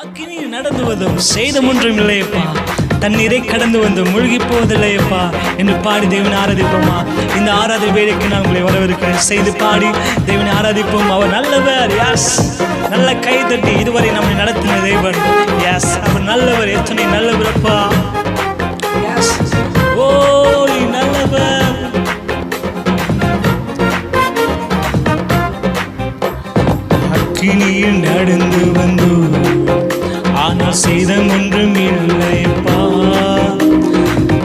அக்கினியில் நடந்து வதும் சேதம் ஒன்றும் இல்லையப்பா, தண்ணீரை கடந்து வந்து மூழ்கி போவதில்லையப்பா என்று பாடி தேவனை ஆராதிப்போமா. இந்த ஆராதனை வேலைக்கு நான் உங்களை வரவிருக்கிறேன். செய்து பாடி தேவனை ஆராதிப்போம். அவர் நல்லவர். யாஸ், நல்ல கை தட்டி இதுவரை நம்மை நடத்தின தேவன். யாஸ், அவர் நல்லவர். எத்தனை நல்லவரப்பா. யாஸ், ஓ நல்லவர். அக்கினியில் நடந்து வந்து ஆனால் சேதம் ஒன்றும் இல்லையப்பா,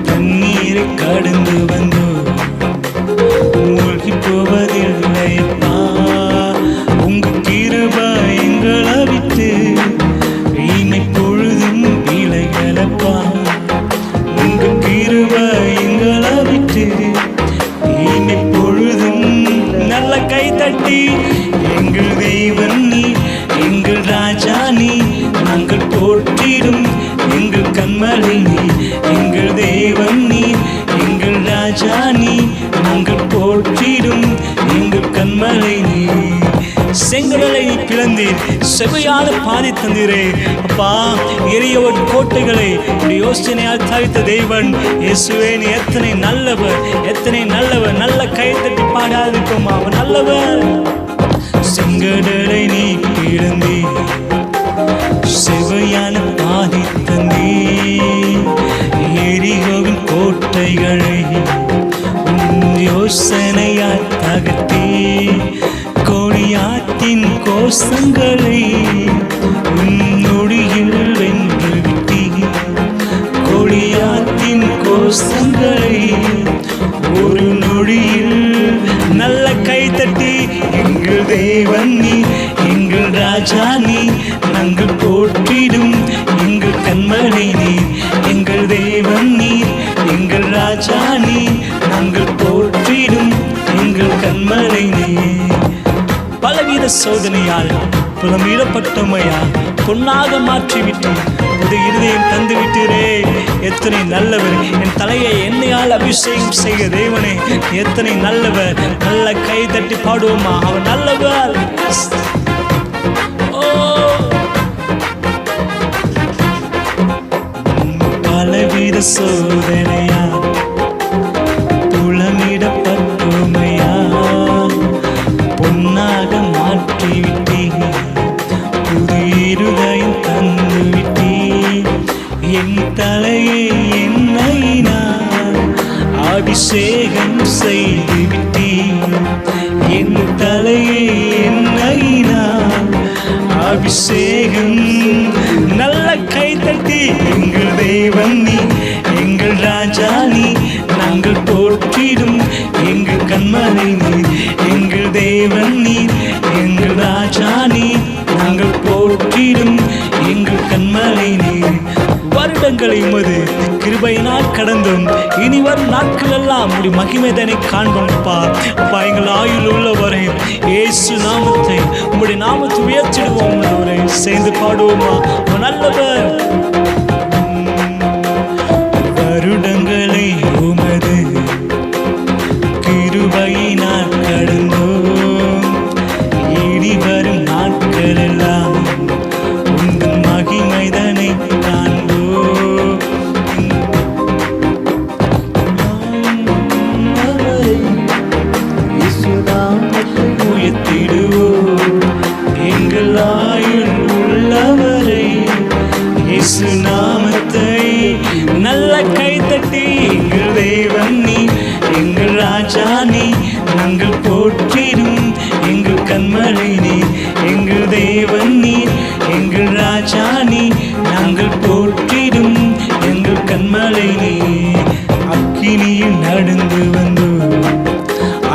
தண்ணீரை கடந்து வந்து மூழ்கி போவதில்லையப்பா. உங்க கிருபை எங்களை விட்டு இமை பொழுதும் விலகலப்பா. உங்க கிருபை எங்களை விட்டு இமை பொழுதும். நல்ல கை தட்டி எங்கள் தெய்வன் நீ, எங்கள் ராஜா நீ, நாங்கள் போற்றிடும் எங்கள் கண்மலை நீ. எங்கள் தேவன் நீ, எங்கள் ராஜா நீ, நாங்கள் போற்றிடும் எங்கள் கண்மலை நீ. செங்கடலை நீ பிளந்தீர், செவையான பாதி தந்தீரே அப்பா. எரிய ஒரு கோட்டைகளை யோசனையால் தவித்த தேவன் இயேசுவே, நீ எத்தனை நல்லவர், எத்தனை நல்லவர். நல்ல கை தட்டி பாடாதிருப்போமா. அவர் நல்லவர். செங்கடலை நீ பிளந்தீ, செவையான பாதி தந்தீ, எரிகோவின் கோட்டைகளை யோசனையால் தகர்த்தீ, கோலியாத்தின் கோஷங்களை நொடியில் வென்று விட்டீ. கோலியாத்தின் கோஷங்களை ஒரு நொடியில். நல்ல கை தட்டி எங்கள் தேவன் நீ, எங்கள் ராஜா நீ, நாங்கள் போற்றிடும் எங்கள் கண்மலை நீ. எங்கள் தேவன் நீ, எங்கள் ராஜா நீ, நாங்கள் போற்றிடும் எங்கள் கண்மலை நீ. பலவித சோதனையால் புலமிடப்பட்டமையா பொன்னாக மாற்றிவிட்டு புது இருதயம் தந்து விட்டீரே. எத்தனை நல்லவர். என் தலையை எண்ணெயால் அபிஷேகம் செய்ய தேவனே எத்தனை நல்லவர். நல்ல கை தட்டி பாடுவோமா. அவர் நல்லவர். பலவித சோதனையா புலமிடப்பட்டமையா பொன்னாக மாற்றிவிட்டே, புது இருதயம் தந்து விட்டே. என் தலையை எண்ணெயினால் அபிஷேகம் செய்து விட்டே. என் தலையை எண்ணெயினால் அபிஷேகம். நல்ல கை தட்டி எங்கள் தேவன் நீ, எங்கள் ராஜா நீ, நாங்கள் போற்றிடும் எங்கள் கண்மலை நீ. எங்கள் தேவன் நீ, எங்கள் ராஜா நீ, நாங்கள் போற்றிடும் எங்கள் கண்மலை நீ. வருடங்களை உமது கிருபையினால் கடந்தும் இனி வரும் நாட்கள் எல்லாம் உடைய மகிமைதனை காண்போம் அப்பா. அப்பா, எங்கள் ஆயுள் உள்ளவரை இயேசு நாமத்தை உம்முடைய நாமத்தை உயர்த்திடுவோம். உள்ளவரை சேர்ந்து பாடுவோமா. நல்லவர். வருடங்களை உமது கிருபையினால் கடந்தோம், இனி வரும் நாட்கள் எல்லாம் உங்கள் மகிமைதனை காண்போம். உயர்த்திடுவோம் எங்கள் ஆயுள் உள்ளவரை இயேசு நாமத்தை. நல்ல கை தட்டி எங்கள் தேவன் நீ, எங்கள் ராஜா நீ, நாங்கள் போற்றிடும் எங்கள் கண்மலை நீ. எங்கள் தேவன் நீ, எங்கள் ராஜா நீ, நாங்கள் போற்றிடும் எங்கள் கண்மலை நீ. அக்கினியில் நடந்து வந்து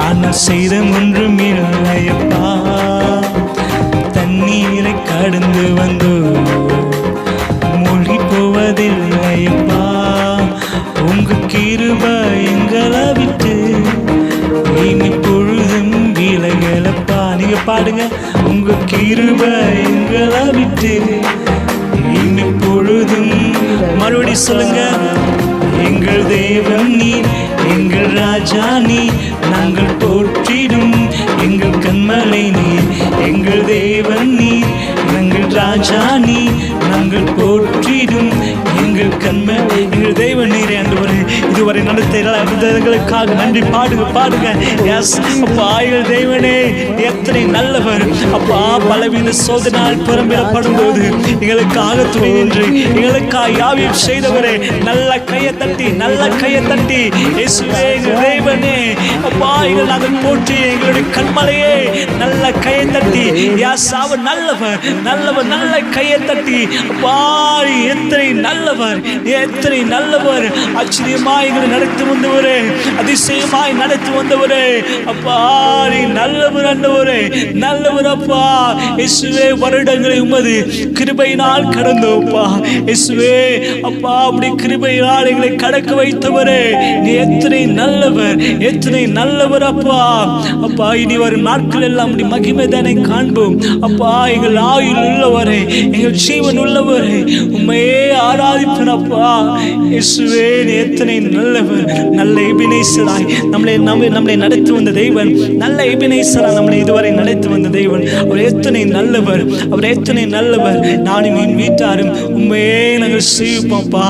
ஆனால் சேதம் ஒன்றும் இல்லையப்பா, தண்ணீரை கடந்து வந்து மூழ்கி போவதில்லையப்பா. உங்க கிருபை எங்களை விட்டு இனி பொழுதும் விலகலப்பா. நீங்க பாடுங்க. உங்க கிருபை எங்களை விட்டு இனி பொழுதும். மறுபடி சொல்லுங்க. எங்கள் தேவன் நீ, எங்கள் ராஜா நீ, நாங்கள் போற்றிடும் எங்கள் கண்மலை நீ. எங்கள் தேவன் நீ, எங்கள் ராஜா நீ, எங்கள் கண்மை எங்கள் தெய்வ நீரே ஆண்டவரே. இதுவரை நடத்த எல்லா விதங்களுக்காக நன்றி. பாடுங்க எஸ் அப்பா. எங்கள் தெய்வனே எத்தனை நல்லவர் அப்பா. பலவீன சோதனால் புறம்பிடப்படும் போது எங்களுக்காக துணை நின்று எங்களுக்காக யாவையும் செய்தவரே. நல்ல கையை தட்டி இயேசுவே எங்கள் தெய்வனே அப்பா. எங்கள் நாங்கள் போற்றி எங்களுடைய கண்மலையே நல்ல கையை தட்டி யாசாவ நல்லவர் நல்ல கையை தட்டி அப்பா. எத்தனை நல்லவர் ஆச்சரியமாய் எங்களை நடத்தி வந்தவரே. அதிசயமாய் நடத்தி வந்தவரே அப்பா. நீ நல்லவர் ஆண்டவரே, நல்லவர் அப்பா. இயேசுவே வருடங்களை உமது கிருபையினால் கடந்தோப்பா. இயேசுவே அப்பா அப்படி கிருபையினால் எங்களை கடக்க வைத்தவரே. நீ எத்தனை நல்லவர் அப்பா. அப்பா இனி வரும் நாட்கள் எல்லாம் அப்படி மகிமை தானே காண்போம் அப்பா. எங்கள் ஆயுள் உள்ளவரே, எங்கள் ஜீவன் உள்ளவரே, உண்மையே ஆராதிப்பேன் அப்பா. இயேசுவே நீ எத்தனை நல்லவர். நல்ல எபினேசராய் நம்மளை நடத்தி வந்த தெய்வன். நல்ல எபினேசராய் நம்மளை இதுவரை நடத்தி வந்த தெய்வன். அவர் எத்தனை நல்லவர். நானும் என் வீட்டாரும் உண்மையே நாங்கள் செய்வோம்ப்பா.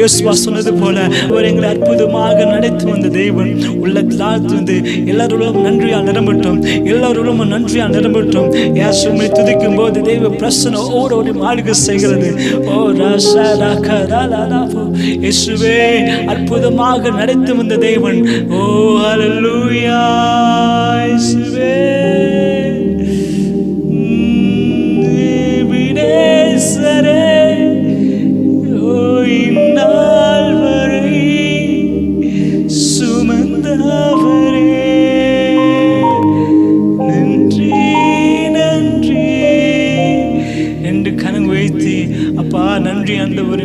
யோசுவா சொன்னது போல அவர் எங்களை அற்புதமாக நடத்தி வந்த தெய்வன். உள்ளத்திலிருந்து எல்லாரோடும் நன்றியால் நிரம்பட்டும். யாசுமை துதிக்கும் போது தெய்வ பிரசன்ன ஓரோடு மாளிகை செய்கிறது. ஓ ராசா இயேசுவே அற்புதமாக நடத்தி வந்த தெய்வன். ஓ ஹல்லேலூயா இயேசுவே.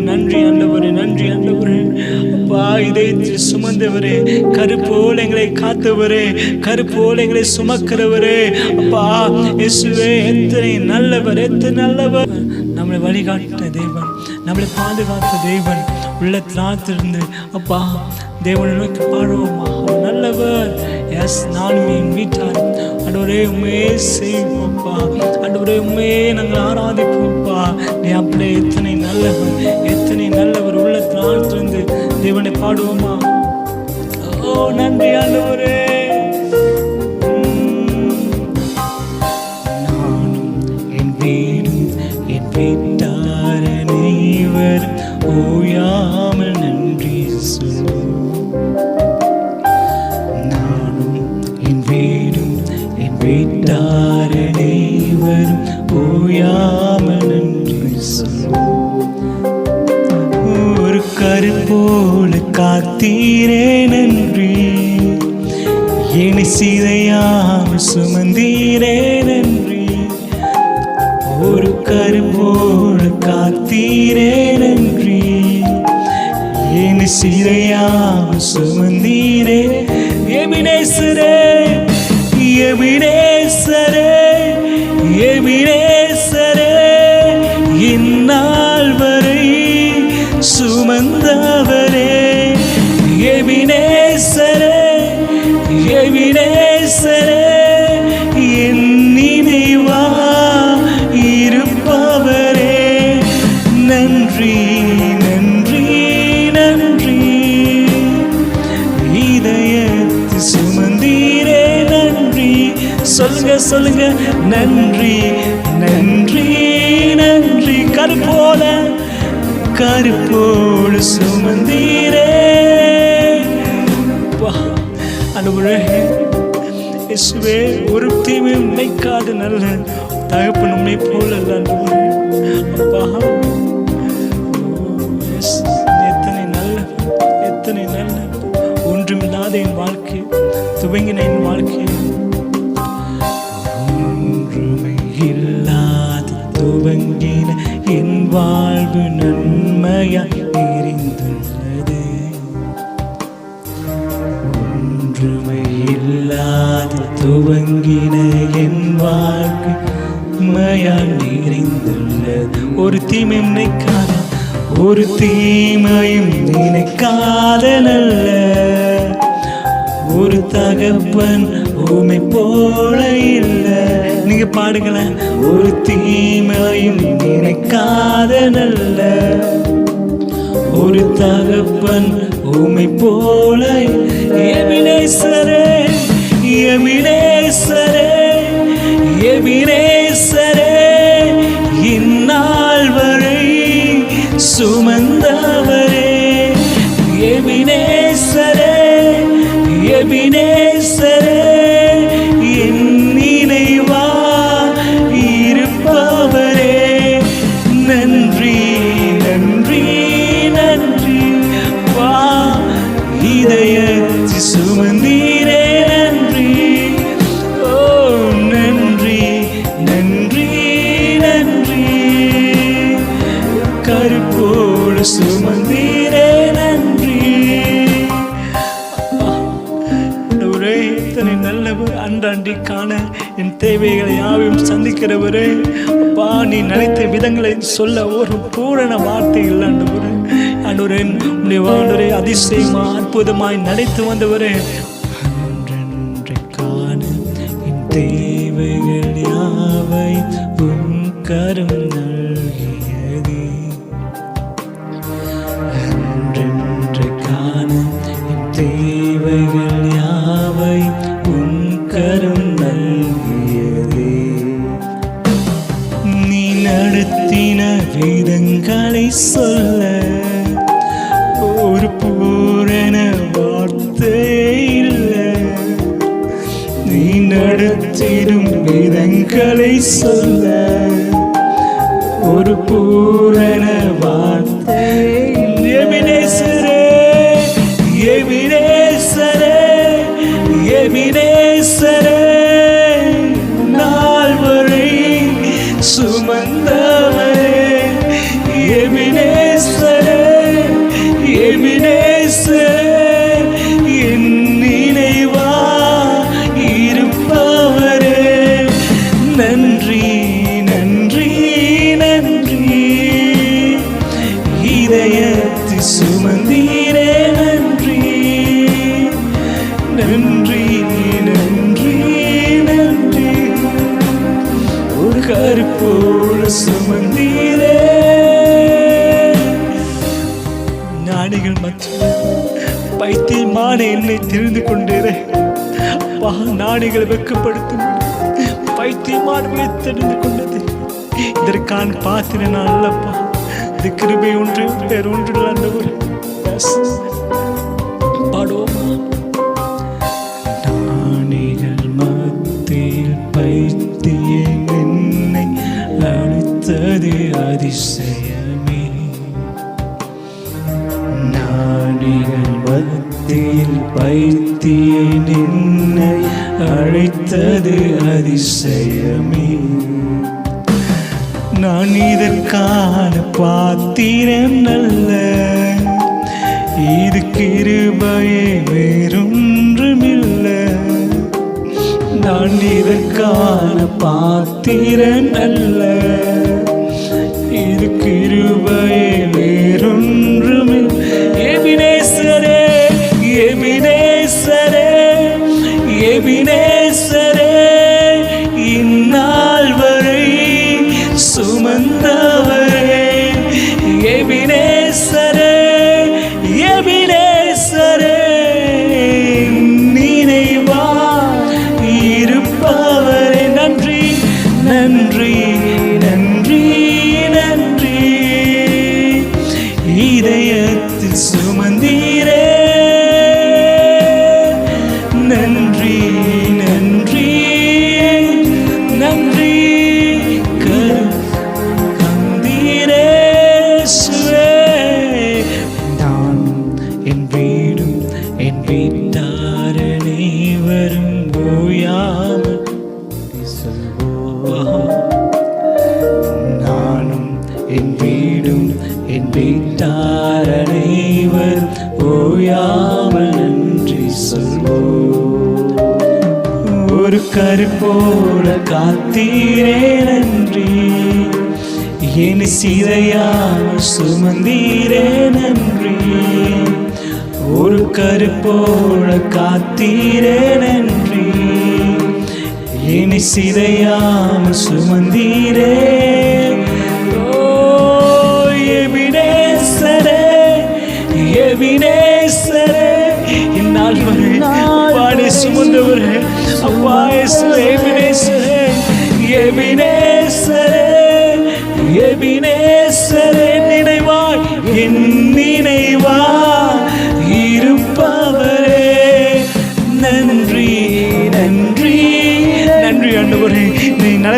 நன்றி ஆண்டவரே அப்பா. இதயத்தில் சுமந்தவரே, கருப்போல் எங்களை காத்தவரே, கருப்போல் எங்களை சுமக்கிறவரே அப்பா. இயேசுவே எத்தனை நல்லவர். நம்மளை வழிகாட்டின தேவன், நம்மளை பாதுகாத்த தேவன். உள்ளத்திலிருந்து அப்பா தேவனை நோக்கி பாடுவோமா. அவர் நல்லவர். எஸ் நானும் என் வீட்டார் ஆண்டவரே உண்மையே செய்வோம்ப்பா. ஆண்டவரே உண்மையே நாங்கள் ஆராதிப்போம்ப்பா. நீ அப்படியே எத்தனை நல்லவர். உள்ளத்திலிருந்து தேவனை பாடுவோமா. ஓ நன்றி ஆண்டவரே. நானும் என் வீடும் என் வீட்டார் அனைவரும் ஓயாமல் நன்றி சொல்லுவோம். நானும் என் வீடும் என் வீட்டார் அனைவரும் ஓயாமல் நன்றி சொல்லுவோம். ஒரு கருப்போல காத்தீரே நன்றி. என்னை சிதையாமல் சுமந்தீரே நன்றி. ஒரு கருப்போல காத்தீரே நன்றி. என்னை சிதையாமல் சுமந்தீரே. எபினேசரே இந்நாள் வரை சுமந்தவரே. எபினேசரே என் நினைவா இருப்பவரே. நன்றி இதயத்து சுமந்தீரே நன்றி. சொல்லுங்க நன்றி. கருப்போடு சுமந்தீரே. ஆண்டவரே இயேசுவே ஒரு தீமையும் நினைக்காத நல்ல தகப்பன் உம்மை போல ஆண்டவரே அப்பா. எத்தனை நல்ல ஒன்றுமில்லாத என் வாழ்க்கை, துவங்கின என் வாழ்க்கை, ஒன்றுமையில்லாத துவங்கின என் வாழ்வு நன்மையாய் நிறைந்துள்ளது. ஒன்றுமையில்லாத துவங்கின என் வாழ்வு நன்மையாய் நிறைந்துள்ளது. ஒரு தீமையும் நினைக்காத, ஒரு தீமையும் நினைக்காத நல்ல ஒரு தகப்பன் உம்மை போல இல்லை. நீங்க பாடுங்களேன். ஒரு தீமையும் நினைக்காத நல்ல தகப்பன் உம்மை போல எபினேசரே எபினேசரே எபினேசரே இந்நாள் வரை சுமந்தவரே எபினேசரே எபினேசரே என் நினைவா இருப்பவரே நன்றி நன்றி நன்றி வா இதயத்தை சுமந்தீரே நன்றி ஓ நன்றி நன்றி நன்றி கருப்போடு சுமந்தீரே நன்றி இத்தனை நல்லவர் அன்றாண்டி காண என் தேவைகளை யாவையும் சந்திக்கிறவரே அப்பா நீ நினைத்த விதங்களை சொல்ல ஒரு பூரண வார்த்தை இல்லை ஆண்டவரே உன்னுடைய ஆண்டவரே அதிசயமா அற்புதமாய் நடித்து வந்தவரே அன்றன்றை காண என் தேவைகள் யாவை உன் கரம் நல்கியது அன்றன்றை காண என் தேவைகள் யாவை உன் கரம் நல்கியது நீ நடத்தின விதங்களை சொல்ல ஒரு பூரண வார்த்தை இல்லை நீ நடத்திடும் விதங்களை சொல்ல ஒரு பூரண வார்த்தை எபினேசரே எபினேசரே எபினேசரே நாள் வரை சுமந்தவரே எபினேசரே எபினேசரே என் நினைவா இருப்பவரே நன்றி நன்றி நன்றி இதயத்தை சுமந்தீரே நன்றி நன்றி நன்றி நன்றி ஒரு கருப்போடு சுமந்தீரே ஞானிகள் மத்தியில் பைத்தியமான என்னை தெரிந்து கொண்டீரே அப்பா ஞானிகளை வெட்கப்படுத்தும் பைத்தியமானவர்களை தெரிந்து கொண்டது இதற்கான பாத்திரம் நான் அல்லப்பா இது கிருபை ஒன்று வேறு ஒன்று ஆண்டவரே பாடுவோமா ஞானிகள் மத்தியில் பைத்தியம் என்னை அழித்தது அதிசயமே ஞானிகள் மத்தியில் பைத்தியம் என்னை அழைத்தது அதிசயமே நான் இதற்கான பாத்திரம் நல்ல இது கிருபையே வேறொன்றுமில்லை நான் இதற்கான பாத்திரம் நல்ல இது கிருபையே வேறொன்றுமில்லை எபினேசரே எபினேசரே எபினேசரே இந்நாள் வரை சுமந்தவரே எபினேசரே எபினேசரே நினைவா இருப்பவரே நன்றி நன்றி நன்றி நன்றி இதயத்தில் சுமந்தீரே நன்றி நன்றி நன்றி கந்தீரே நான் என் வீடும் என் வீட்டார் அனைவரும் ஓயாமல் நானும் என் வீடும் என் வீட்டார் அனைவரும் ஓயாமல் நன்றி சொல்வோம் ஒரு கருப்போல காத்தீரே நன்றி என் சிதையாமல் சுமந்தீரே நன்றி ஒரு கருப்போல காத்தீரே நன்றி என் சிதையாமல் சுமந்தீரே ஓ எபினேசரே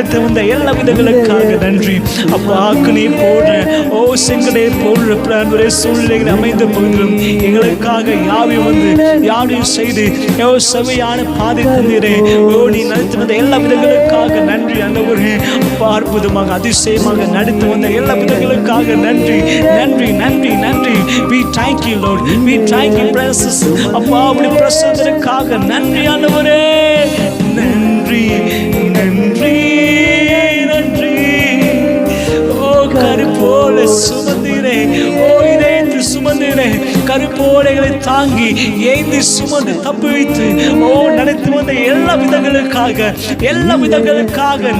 நடத்த வந்த எல்லா விதங்களுக்காக நன்றி அப்பா. ஆக்குனே போடுற செங்கடை போடுற சூழ்நிலைகள் அமைந்த போதிலும் எங்களுக்காக யாவையும் செய்து சபையான பாதை தந்தீரே. நீ நடத்தி வந்த எல்லா விதங்களுக்காக நன்றி ஆண்டவரே. அப்பா அற்புதமாக அதிசயமாக நடத்தி வந்த எல்லா விதங்களுக்காக நன்றி நன்றி நன்றி நன்றி. We thank you Lord, we thank you precious அப்பா. அப்படி பிரசன்னத்திற்காக நன்றி ஆண்டவரே. நன்றி நன்றி நன்றி. கருப்போல சுமந்தீரே, இதயத்தை சுமந்தீரே, கருப்போலைகளை தாங்கி ஏந்தி சுமந்து தப்பு வைத்து நடத்தி வந்த எல்லா விதங்களுக்காக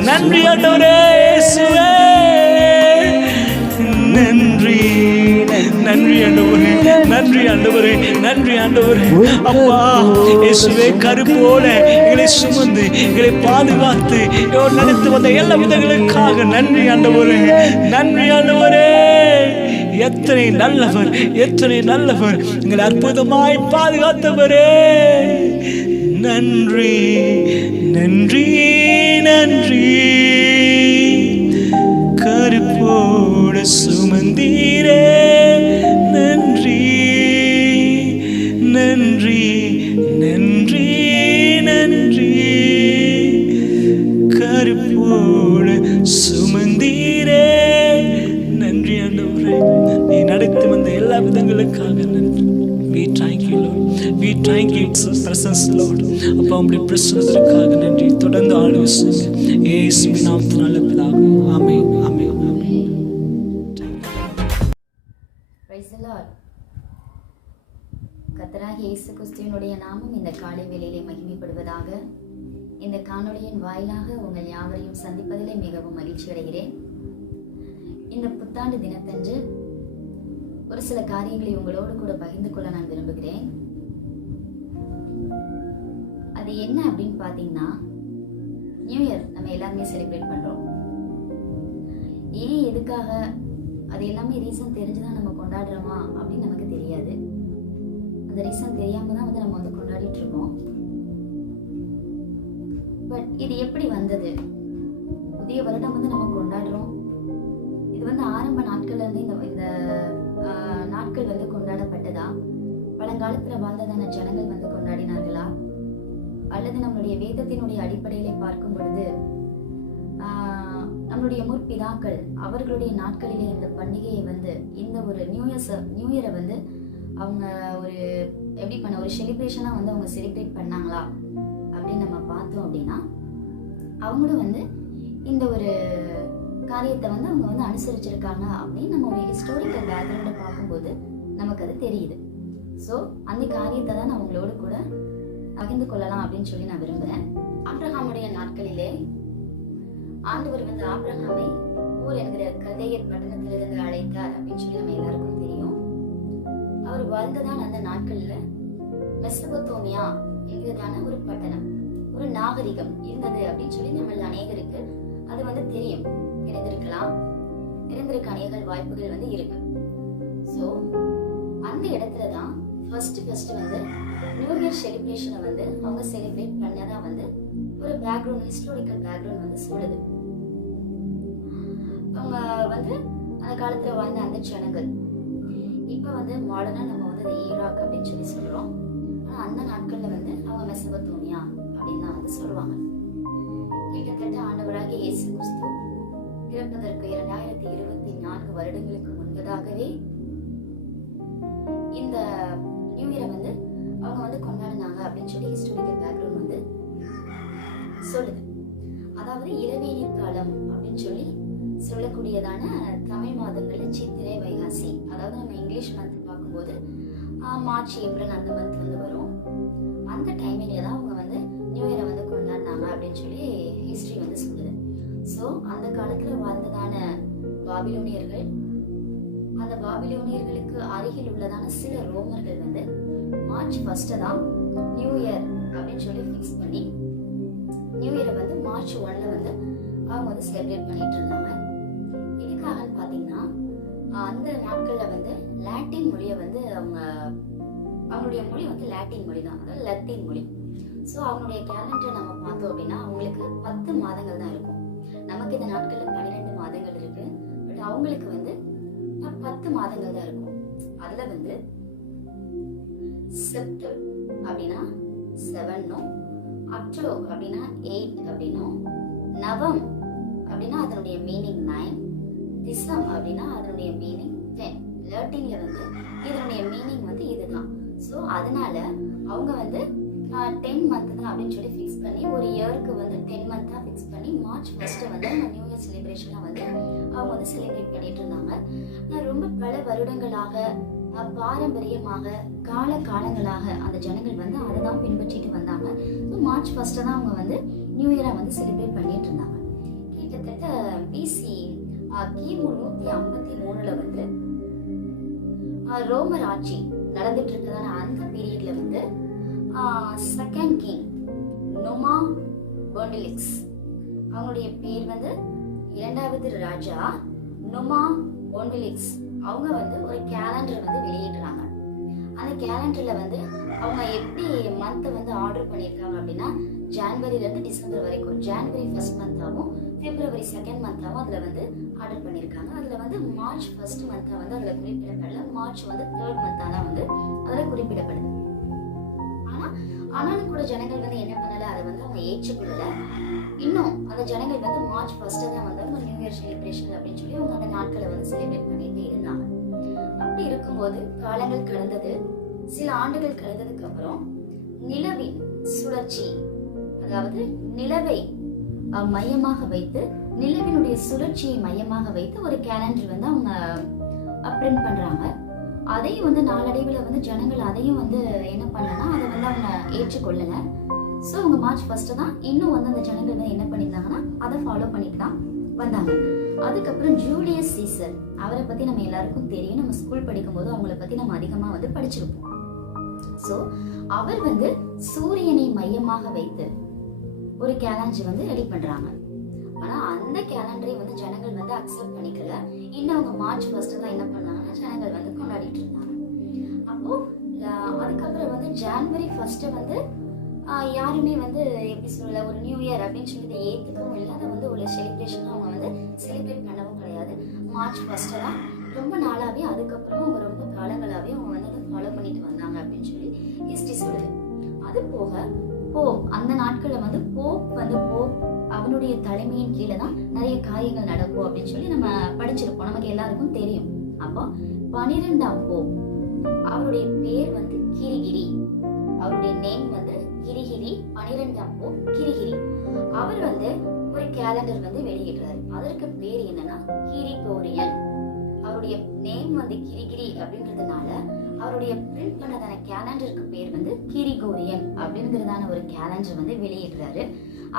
நன்றி ஆண்டவரே. இயேசுவே நன்றி நன்றி ஆண்டவரே, நன்றி ஆண்டவரே, நன்றி ஆண்டவரே. அப்பா இயேசுவே கருப்போல எங்களை சுமந்து எங்களை பாதுகாத்து நடத்தி வந்த எல்லா விதங்களுக்காக நன்றி ஆண்டவரே, நன்றி ஆண்டவரே. எத்தனை நல்லவர், எத்தனை நல்லவர், எங்களை அற்புதமாய் பாதுகாத்தவரே. நன்றி நன்றி நன்றி. கருப்போடு சுமந்தீரே நன்றி நன்றி நன்றி நன்றி. கருப்போடு சுமந்தீரே நன்றி ஆண்டவரே. நீ நடத்தி வந்த எல்லா விதங்களுக்காக நன்றி. We thank you Lord, we thank you presence Lord. அப்பா உம்முடைய பிரசன்னத்திற்காக நன்றி. தொடர்ந்து ஆளுகை செய்யுங்க இயேசுவின் நாமத்தினால பிதாவே. ஆமென் ஆமென் ஆமென். Praise the Lord. கர்த்தராகிய இயேசு கிறிஸ்துவினுடைய நாமம் இந்த காலை வேளையிலே மகிமைப்படுவதாக. இந்த காணொளியின் வாயிலாக உங்கள் யாவரையும் சந்திப்பதிலே மிகவும் மகிழ்ச்சி அடைகிறேன். இந்த புத்தாண்டு தினத்தன்று ஒரு சில காரியங்களை உங்களோடு கூட பகிர்ந்து கொள்ள நான் விரும்புகிறேன். அது என்ன அப்படின்னு பார்த்தீங்கன்னா, நியூ இயர் நம்ம எல்லாருமே செலிப்ரேட் பண்றோம். ஏன் எதுக்காக அது எல்லாமே ரீசன் தெரிஞ்சுதான் நம்ம கொண்டாடுறோமா அப்படின்னு நமக்கு தெரியாது. அந்த ரீசன் தெரியாம தான் நம்ம கொண்டாடிட்டு இருக்கோம். பட் இது எப்படி வந்தது? புதிய வருடம் நம்ம கொண்டாடுறோம். இது ஆரம்ப நாட்கள்ல இருந்து இந்த நாட்கள் கொண்டாடப்பட்டதா? பழங்காலத்துல வாழ்ந்ததான ஜனங்கள் கொண்டாடினார்களா? அல்லது நம்மளுடைய வேதத்தினுடைய அடிப்படையிலே பார்க்கும் பொழுது நம்மளுடைய முற்பிதாக்கள் அவர்களுடைய நாட்களிலே இந்த பண்டிகையை இந்த ஒரு நியூ இயரை அவங்க ஒரு எப்படி ஒரு செலிப்ரேஷனா அவங்க செலிப்ரேட் பண்ணாங்களா அப்படின்னு நம்ம பார்த்தோம் அப்படின்னா, அவங்களும் இந்த ஒரு காரியத்தை அவங்க அனுசரிச்சிருக்காங்க அப்படின்னு நம்ம ஒரு ஹிஸ்டாரிக்கல் பேக்ரவுண்டை பார்க்கும்போது நமக்கு அது தெரியுது. ஸோ அந்த காரியத்தை தான் நான் அவங்களோட கூட பகிர்ந்து கொள்ளலாம் அப்படின்னு சொல்லி நான் விரும்புகிறேன். ஆபிரகாமுடைய நாட்களிலே ஆண்டவர் ஆபிரகாமை ஊர் என்கிற கல்தேயர் பட்டணத்திலிருந்து அழைத்தார் அப்படின்னு சொல்லி நம்ம எல்லாருக்கும் தெரியும். அவர் வாழ்ந்ததான் அந்த நாட்கள்ல மெசபத்தோமியா என்கிறதான ஒரு பட்டணம், ஒரு நாகரிகம் இருந்தது அப்படின்னு சொல்லி நம்ம அநேகருக்கு அது தெரியும், தெரிந்திருக்க அநேக வாய்ப்புகள் இருக்கு. ஸோ அந்த இடத்துலதான் ஃபர்ஸ்ட் நியூ இயர் செலிப்ரேஷனை அவங்க செலிப்ரேட் பண்ணதா ஒரு பேக்ரவுண்ட், ஹிஸ்டாரிக்கல் பேக்ரவுண்ட் சொல்லுது. அவங்க அந்த காலத்துல வாழ்ந்த அந்த ஜனங்கள் இப்ப மாடர்னா நம்ம ஈராக் அப்படின்னு சொல்லி சொல்றோம். ஆனா அந்த நாட்கள்ல அவங்க மெசபத்தோமியா அப்படின்னு தான் சொல்லுவாங்க. கிட்டத்தட்ட ஆண்டவராகிய இயேசு கிறிஸ்து பிறப்பதற்கு 2024 வருடங்களுக்கு முன்பதாகவே இந்த நியூ இயரை அவங்க கொண்டாடினாங்க அப்படின்னு சொல்லி ஹிஸ்டாரிக்கல் பேக்ரவுண்ட் சொல்லுது. அதாவது இளவேனில் காலம் அப்படின்னு சொல்லி சொல்லக்கூடியதான தமிழ் மாதங்கள்ல சித்திரை, வைகாசி, அதாவது நம்ம இங்கிலீஷ் மந்த் பார்க்கும்போது மார்ச், ஏப்ரல் அந்த மந்த் வரும். அந்த டைமிங்ல தான் அவங்க நியூ இயரை கொண்டாடினாங்க அப்படின்னு சொல்லி ஹிஸ்டரி சொல்லுது. ஸோ அந்த காலத்துல வாழ்ந்ததான பாபிலோனியர்கள், அந்த பாபிலோனியர்களுக்கு அருகில் உள்ளதான சில ரோமர்கள் மார்ச் 1 தான் நியூ இயர் அப்படின்னு சொல்லி ஃபிக்ஸ் பண்ணி நியூ இயரை மார்ச் 1 அவங்க செலிப்ரேட் பண்ணிட்டு இருந்தாங்க. எதுக்காகன்னு பாத்தீங்கன்னா, அந்த நாட்கள்ல லாட்டின் மொழியை அவங்களுடைய மொழி லாட்டின் மொழி தான், அதாவது லத்தீன் மொழி. ஸோ அவங்களுடைய கேலண்டரை நம்ம பார்த்தோம் அப்படின்னா அவங்களுக்கு 10 மாதங்கள் தான் இருக்கும். நமக்கு இந்த நாட்கள்ல 12 மாதங்கள் இருக்கு. பட் அவங்களுக்கு வந்து 10 மாதங்கள் தான் இருக்கும். அதுல வந்து செப்ட் அப்படின்னா 7னும், அக்டோ அப்படின்னா 8 அப்படின்னும், நவம் அப்படின்னா அதனுடைய மீனிங் 9, திசம் அப்படின்னா அதனுடைய மீனிங் 10. லர்டின்ல வந்து இதனுடைய மீனிங் வந்து இதுதான். ஸோ அதனால அவங்க வந்து 10 மந்த் தான் அப்படின்னு சொல்லி ஃபிக்ஸ் பண்ணி ஒரு இயருக்கு வந்து 10 மந்த் தான் ஃபிக்ஸ் பண்ணி மார்ச் 1 வந்து நம்ம நியூ இயர் செலிப்ரேஷனாக வந்து அவங்க வந்து செலிப்ரேட் பண்ணிட்டு இருந்தாங்க. ரொம்ப பல வருடங்களாக பாரம்பரியமாக காலங்களாக அந்த ஜனங்கள் வந்து அதை தான் பின்பற்றிட்டு வந்தாங்க. ஸோ மார்ச் 1 தான் அவங்க வந்து நியூ இயராக வந்து செலிப்ரேட் பண்ணிட்டு இருந்தாங்க. கிட்டத்தட்ட பிசி கிமு 153 வந்து ரோமர் ஆட்சி நடந்துட்டு இருக்கிறதான அந்த பீரியட்ல வந்து செகண்ட் கிங் நொமா பொண்டிலிக்ஸ் அவங்களுடைய பேர் வந்து 2வது ராஜா நொமா பொண்டிலிக்ஸ் அவங்க வந்து ஒரு கேலண்டர் வந்து வெளியிடுறாங்க. அந்த கேலண்டர்ல வந்து அவங்க எப்படி மந்த் வந்து ஆர்டர் பண்ணியிருக்காங்க அப்படின்னா ஜான்வரில இருந்து டிசம்பர் வரைக்கும் ஜான்வரி 1 மந்தாவும் பிப்ரவரி 2 மந்தாவும் அதுல வந்து ஆர்டர் பண்ணியிருக்காங்க. அதுல வந்து மார்ச் 1 மந்தா வந்து அதுல குறிப்பிடப்படல, மார்ச் வந்து 3rd மந்தா தான் வந்து அதுல குறிப்பிடப்படுது. ஆனாலும் கூட ஜனங்கள் வந்து என்ன பண்ணல, அதை வந்து அவங்க ஏற்றுக்கொள்ளல. இன்னும் அந்த ஜனங்கள் வந்து மார்ச் 1 தான் வந்து அவங்க நியூ இயர் செலிப்ரேஷன் அப்படின்னு சொல்லி அவங்க அந்த நாட்களை வந்து செலிப்ரேட் பண்ணிட்டு இருந்தாங்க. அப்படி இருக்கும்போது காலங்கள் கடந்தது. சில ஆண்டுகள் கழிந்ததுக்கு அப்புறம் நிலவின் சுழற்சி, அதாவது நிலவை மையமாக வைத்து நிலவினுடைய சுழற்சியை மையமாக வைத்து ஒரு கேலண்டர் வந்து அவங்க பிரிண்ட் பண்றாங்க. அதையும் வந்து நாளடைவில் வந்து ஜனங்கள் அதையும் வந்து என்ன பண்ணலன்னா அதை வந்து அவங்க ஏற்றுக்கொள்ளல. ஸோ அவங்க மார்ச் 1 தான் இன்னும் வந்து அந்த ஜனங்கள் வந்து என்ன பண்ணியிருந்தாங்கன்னா அதை ஃபாலோ பண்ணிட்டு தான் வந்தாங்க. அதுக்கப்புறம் ஜூலியஸ் சீசர், அவரை பத்தி நம்ம எல்லாருக்கும் தெரியும். நம்ம ஸ்கூல் படிக்கும்போது அவங்கள பத்தி நம்ம அதிகமா வந்து படிச்சிருப்போம். ஸோ அவர் வந்து சூரியனை மையமாக வைத்து ஒரு கேலண்டர் வந்து ரெடி பண்றாங்க. ஆனா அந்த கேலண்டரை வந்து ஜனங்கள் வந்து அக்செப்ட் பண்ணிக்கல. இன்னும் அவங்க மார்ச் 1 தான் என்ன பண்ணாங்கன்னா ஜனங்கள் வந்து கொண்டாடிட்டு இருந்தாங்க. அப்போ அதுக்கப்புறம் வந்து ஜான்வரி 1 வந்து யாருமே வந்து எப்படி சொல்ல ஒரு நியூ இயர் அப்படின்னு சொல்லி ஏத்துக்கவும் இல்லை. அதை வந்து ஒரு செலிப்ரேஷன் அவங்க வந்து செலிப்ரேட் பண்ணவும் கிடையாது. மார்ச் 1 தான் ரொம்ப நாளாவே அதுக்கப்புறம் அவங்க ரொம்ப காலங்களாவே அவங்க வந்து அதை ஃபாலோ பண்ணிட்டு வந்தாங்க அப்படின்னு சொல்லி ஹிஸ்டரி சொல்லுது. அது போக போப் அந்த நாட்கள்ல வந்து போப் அவனுடைய தலைமையின் கீழே தான் நிறைய காரியங்கள் நடக்கும் அப்படின்னு சொல்லி நம்ம படிச்சிருப்போம், நமக்கு எல்லாருக்கும் தெரியும். அப்போ 12ஆம் போப் அவருடைய பேர் வந்து கிரிகிரி, அவருடைய நேம் வந்து கிரிகிரி. 12ஆம் போப் கிரிகிரி அவர் வந்து ஒரு கேலண்டர் வந்து வெளியிடுறாரு. அதற்கு பேர் என்னன்னா கிரிகோரியன். அவருடைய நேம் வந்து கிரிகிரி அப்படின்றதுனால அவருடைய பிரிண்ட் பண்ணதான கேலண்டருக்கு பேர் வந்து கிரிகோரியன் அப்படிங்கிறதான ஒரு கேலண்டர் வந்து வெளியிடுறாரு.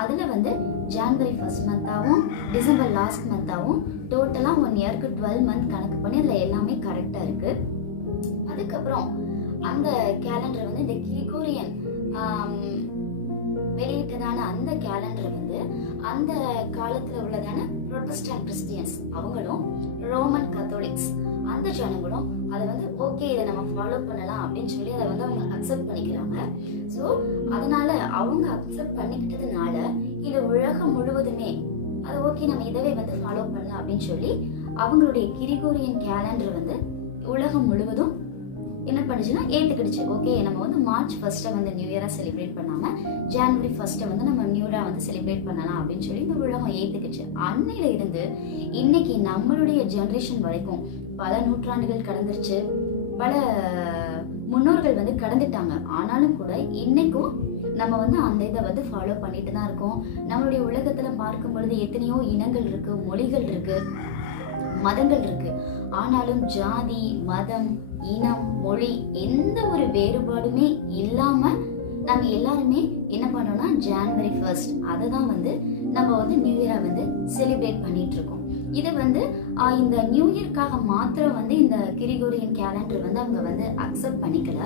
அதுல வந்து ஜான்வரி 1 மந்தாவும் டிசம்பர் லாஸ்ட் மந்தாவும் டோட்டலா 1 இயருக்கு 12 மந்த் கணக்கு பண்ணி அதுல எல்லாமே கரெக்டா இருக்கு. அதுக்கப்புறம் அந்த கேலண்டர் வந்து இந்த கிரிகோரியன் வெளியிட்டதான அந்த கேலண்டர் வந்து அந்த காலத்துல உள்ளதான புரோட்டஸ்டன்ட் கிறிஸ்டியன்ஸ் அவங்களும் ரோமன் கத்தோலிக்ஸ் அந்த ஜனங்களும் அதை வந்து ஓகே இதை நம்ம ஃபாலோ பண்ணலாம் அப்படின்னு சொல்லி அதை வந்து அவங்க அக்செப்ட் பண்ணிக்கிறாங்க. ஸோ அதனால அவங்க அக்செப்ட் பண்ணிக்கிட்டதுனால இது உலகம் முழுவதுமே அது ஓகே நம்ம இதவே வந்து ஃபாலோ பண்ணலாம் அப்படின்னு சொல்லி அவங்களுடைய கிரிகோரியன் கேலண்டர் வந்து உலகம் முழுவதும் என்ன பண்ணுச்சுன்னா ஏத்துக்கிடுச்சு. ஓகே நம்ம வந்து மார்ச் 1 வந்து நியூ இயரா செலிப்ரேட் பண்ணாம ஜான்வரி 1 வந்து நம்ம நியூ இயரா வந்து செலிப்ரேட் பண்ணலாம் அப்படின்னு சொல்லி இந்த உலகம் ஏத்துக்கிச்சு. அன்னையில இருந்து இன்னைக்கு நம்மளுடைய ஜெனரேஷன் வரைக்கும் பல நூற்றாண்டுகள் கடந்துருச்சு, பல முன்னோர்கள் வந்து கடந்துட்டாங்க. ஆனாலும் கூட இன்னைக்கும் நம்ம வந்து அந்த இதை வந்து ஃபாலோ பண்ணிட்டு தான் இருக்கோம். நம்மளுடைய உலகத்துல பார்க்கும் பொழுது எத்தனையோ இனங்கள் இருக்கு, மொழிகள் இருக்கு, மதங்கள் இருக்கு. ஆனாலும் ஜாதி, மதம், இனம், மொழி எந்த ஒரு வேறுபாடுமே இல்லாம நம்ம எல்லாருமே என்ன பண்ணோம்னா ஜான்வரி 1 அதை தான் வந்து நம்ம வந்து நியூ இயரா வந்து செலிப்ரேட் பண்ணிட்டு இருக்கோம். இது வந்து இந்த நியூ இயர்க்காக மாத்திரம் வந்து இந்த கிரிகோரியன் கேலண்டர் வந்து அவங்க வந்து அக்செப்ட் பண்ணிக்கல.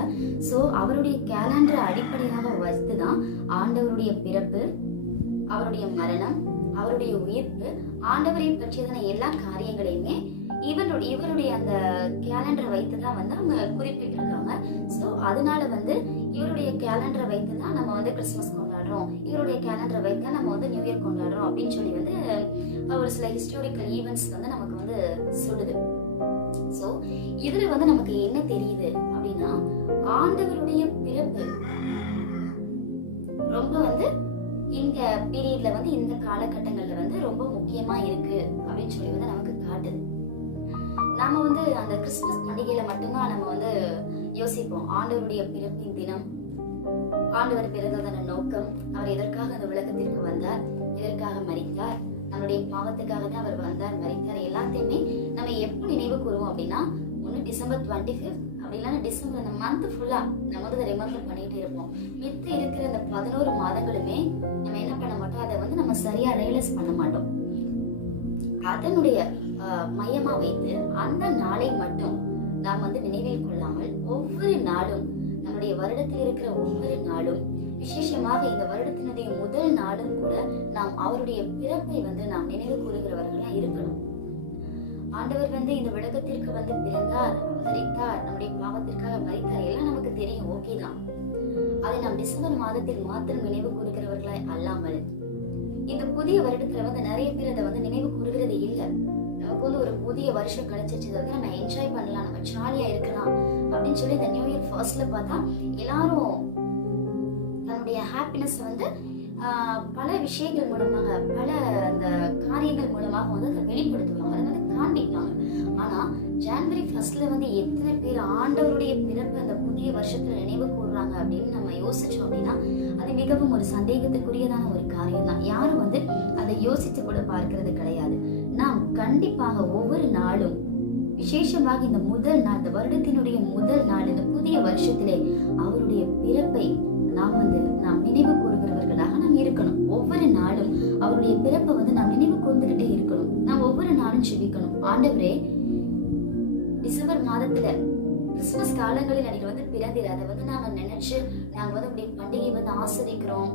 ஸோ அவருடைய கேலண்டரை அடிப்படையாக வைத்து தான் ஆண்டவருடைய பிறப்பு, அவருடைய மரணம், அவருடைய உயிர்ப்பு, ஆண்டவரை பற்றியதான எல்லா காரியங்களையுமே இவருடைய அந்த கேலண்டரை வைத்து தான் வந்து அவங்க குறிப்பிட்டிருக்காங்க. ஸோ அதனால வந்து இவருடைய கேலண்டரை வைத்து தான் நம்ம வந்து கிறிஸ்துமஸ் கொண்டாடுறோம், இவருடைய கேலண்டரை வைத்து தான் நம்ம வந்து நியூ இயர் கொண்டாடுறோம் அப்படின்னு சொல்லி வந்து ஒரு சில ஹிஸ்டாரிக்கல் ஈவெண்ட்ஸ் வந்து நமக்கு வந்து சொல்லுது. ஸோ இதுல வந்து நமக்கு என்ன தெரியுது அப்படின்னா, ஆண்டவருடைய பிறப்பு ரொம்ப வந்து இந்த பீரியட்ல வந்து இந்த காலகட்டங்கள்ல வந்து ரொம்ப முக்கியமா இருக்கு அப்படின்னு சொல்லி வந்து நமக்கு காட்டுது. நாம வந்து அந்த கிறிஸ்துமஸ் பண்டிகையில மட்டும்தான் நம்ம வந்து யோசிப்போம், ஆண்டவருடைய பிறப்பின் தினம், ஆண்டவர் பிறந்ததன நோக்கம், அவர் எதற்காக அந்த உலகத்திற்கு வந்தார், எதற்காக மரித்தார், நம்மளுடைய பாவத்துக்காக தான் அவர் வந்தார் மரித்தார், எல்லாத்தையுமே நம்ம எப்போ நினைவு கூறுவோம் அப்படின்னா, ஒன்று டிசம்பர் 25 அப்படி இல்லைன்னா டிசம்பர் அந்த மந்த் ஃபுல்லா நம்ம வந்து ரிமெம்பர் பண்ணிட்டே இருப்போம். மித்த இருக்கிற அந்த 11 மாதங்களுமே நம்ம என்ன பண்ண மாட்டோம், அதை வந்து நம்ம சரியா ரியலைஸ் பண்ண மாட்டோம். அதனுடைய மையமா வைத்து அந்த நாளை மட்டும் நாம் வந்து நினைவில் கொள்ளாமல் ஒவ்வொரு நாளும், நம்முடைய வருடத்தில் இருக்கிற ஒவ்வொரு நாளும், விசேஷமாக இந்த வருடத்தினுடைய முதல் நாளும் கூட நாம் அவருடைய பிறப்பை வந்து நாம் நினைவு கூறுகிறவர்களா இருக்கணும். ஆண்டவர் வந்து இந்த உலகத்திற்கு வந்து பிறந்தார், அவதரித்தார், நம்முடைய பாவத்திற்காக மரித்தார், எல்லாம் நமக்கு தெரியும், ஓகே தான். அதை நாம் டிசம்பர் மாதத்தில் மாத்திரம் நினைவு கூறுகிறவர்களாய் அல்லாமல், இந்த புதிய வருடத்துல வந்து நிறைய பேர் அதை வந்து நினைவு கூறுகிறது இல்லை. நமக்கு வந்து ஒரு புதிய வருஷம் கிடைச்சிச்சு, வந்து நம்ம என்ஜாய் பண்ணலாம், நம்ம ஜாலியா இருக்கலாம் அப்படின்னு சொல்லி இந்த நியூ இயர் ஃபர்ஸ்ட்ல பார்த்தா எல்லாரும் தன்னுடைய ஹாப்பினஸ் வந்து பல விஷயங்கள் மூலமாக, பல அந்த காரியங்கள் மூலமாக வந்து அதை வெளிப்படுத்துவாங்க, அதை வந்து காண்பிப்பாங்க. ஆனா ஜனவரி ஃபர்ஸ்ட்ல வந்து எத்தனை பேர் ஆண்டவருடைய பிறப்பு அந்த புதிய வருஷத்துல நினைவு கூறுறாங்க அப்படின்னு நம்ம யோசிச்சோம் அப்படின்னா, அது மிகவும் ஒரு சந்தேகத்துக்குரியதான ஒரு காரியம் தான். யாரும் வந்து அதை யோசித்து கூட பார்க்கிறது கிடையாது. நாம் கண்டிப்பாக ஒவ்வொரு நாளும், விசேஷமாக இந்த முதல் நாள், இந்த வருடத்தினுடைய முதல் நாள், இந்த புதிய வருஷத்திலே அவருடைய பிறப்பை நாம் நினைவு கூறுகிறவர்களாக நாம் இருக்கணும். ஒவ்வொரு நாளும் அவருடைய பிறப்பை வந்து நாம் நினைவு கூர்ந்துகிட்டே இருக்கணும். நாம் ஒவ்வொரு நாளும் ஜெபிக்கணும், ஆண்டவரே டிசம்பர் மாதத்துல கிறிஸ்துமஸ் காலங்களில் நீங்க வந்து பிறந்தீர், அதை வந்து நாங்க நினைச்சு நாங்க வந்து அப்படி பண்டிகை வந்து ஆஸ்வதிக்கிறோம்.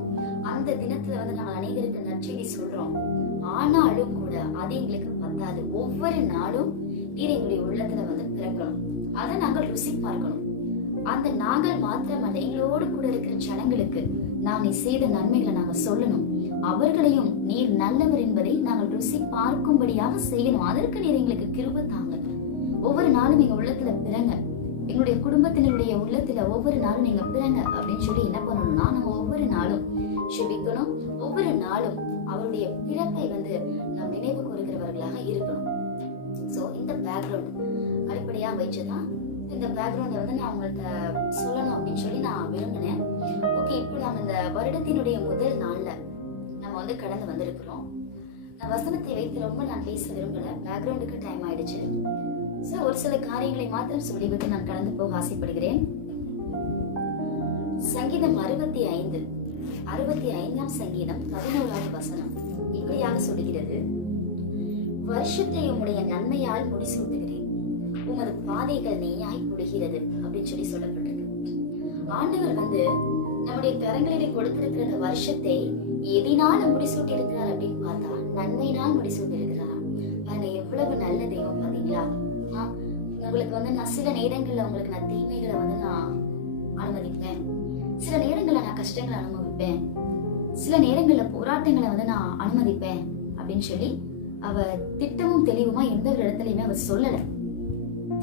அந்த தினத்துல வந்து நாங்க அநேகருக்கு நற்செய்தி சொல்றோம். ஆனாலும் கூட அது எங்களுக்கு பத்தாது. ஒவ்வொரு நாளும் நீர் எங்களுடைய உள்ளத்துல வந்து பிறக்கணும், அதை நாங்கள் ருசி பார்க்கணும். அந்த நாங்கள் மாத்திரமல்ல, எங்களோடு கூட இருக்கிற ஜனங்களுக்கு நீ செய்த நன்மைகளை நாங்கள் சொல்லணும். அவர்களையும் நீர் நல்லவர் என்பதை நாங்கள் ருசி பார்க்கும்படியாக செய்யணும். அதற்கு நீர் எங்களுக்கு கிருபை தாங்க. ஒவ்வொரு நாளும் எங்க உள்ளத்துல பிறங்க, எங்களுடைய குடும்பத்தினருடைய உள்ளத்துல ஒவ்வொரு நாளும் நீங்க பிறங்க அப்படின்னு சொல்லி என்ன பண்ணணும்னா, நம்ம ஒவ்வொரு நாளும் ஜெபிக்கணும். ஒவ்வொரு நாளும் அவருடைய பிறப்பை வந்து நாம் நினைவு கூறுகிறவர்களாக இருக்கணும். சோ இந்த பேக்ரவுண்ட் அடிப்படையா வச்சுதான் இந்த பேக்ரவுண்டை வந்து நான் உங்கள்கிட்ட சொல்லணும் அப்படின்னு சொல்லி நான் விரும்பினேன். ஓகே, இப்போ நம்ம இந்த வருடத்தினுடைய முதல் நாள்ல நம்ம வந்து கடந்து வந்திருக்கிறோம். நான் வசனத்தை வைத்து ரொம்ப நான் பேச விரும்பல, பேக்ரவுண்டுக்கு டைம் ஆயிடுச்சு. ஸோ ஒரு சில காரியங்களை மாத்திரம் சொல்லிவிட்டு நான் கடந்து போக ஆசைப்படுகிறேன். சங்கீதம் 65 சங்கீதம் 11வது வசனம் இப்படியாக சொல்லுகிறது, வருஷத்தை உம்முடைய நன்மையால் முடிசூட்டுகிறேன், உமது பாதைகள் நெய்யாய் புடுகிறது அப்படின்னு சொல்லி சொல்லப்பட்டிருக்கு. ஆண்டவர் வந்து நம்முடைய கரங்களிலே கொடுத்திருக்கிற அந்த வருஷத்தை எதினால் முடிசூட்டி இருக்கிறார் அப்படின்னு பார்த்தா நன்மையினால் முடிசூட்டி இருக்கிறார். பாருங்க எவ்வளவு நல்ல தெய்வம் பாத்தீங்களா. உங்களுக்கு வந்து நான் சில நேரங்கள்ல உங்களுக்கு நான் தீமைகளை வந்து நான் அனுமதிப்பேன், சில நேரங்கள்ல நான் கஷ்டங்களை அனுபவிப்பேன், சில நேரங்கள்ல போராட்டங்களை வந்து நான் அனுமதிப்பேன் அப்படின்னு சொல்லி அவர் திட்டமும் தெளிவுமா எந்த ஒரு இடத்துலயுமே அவர் சொல்லல.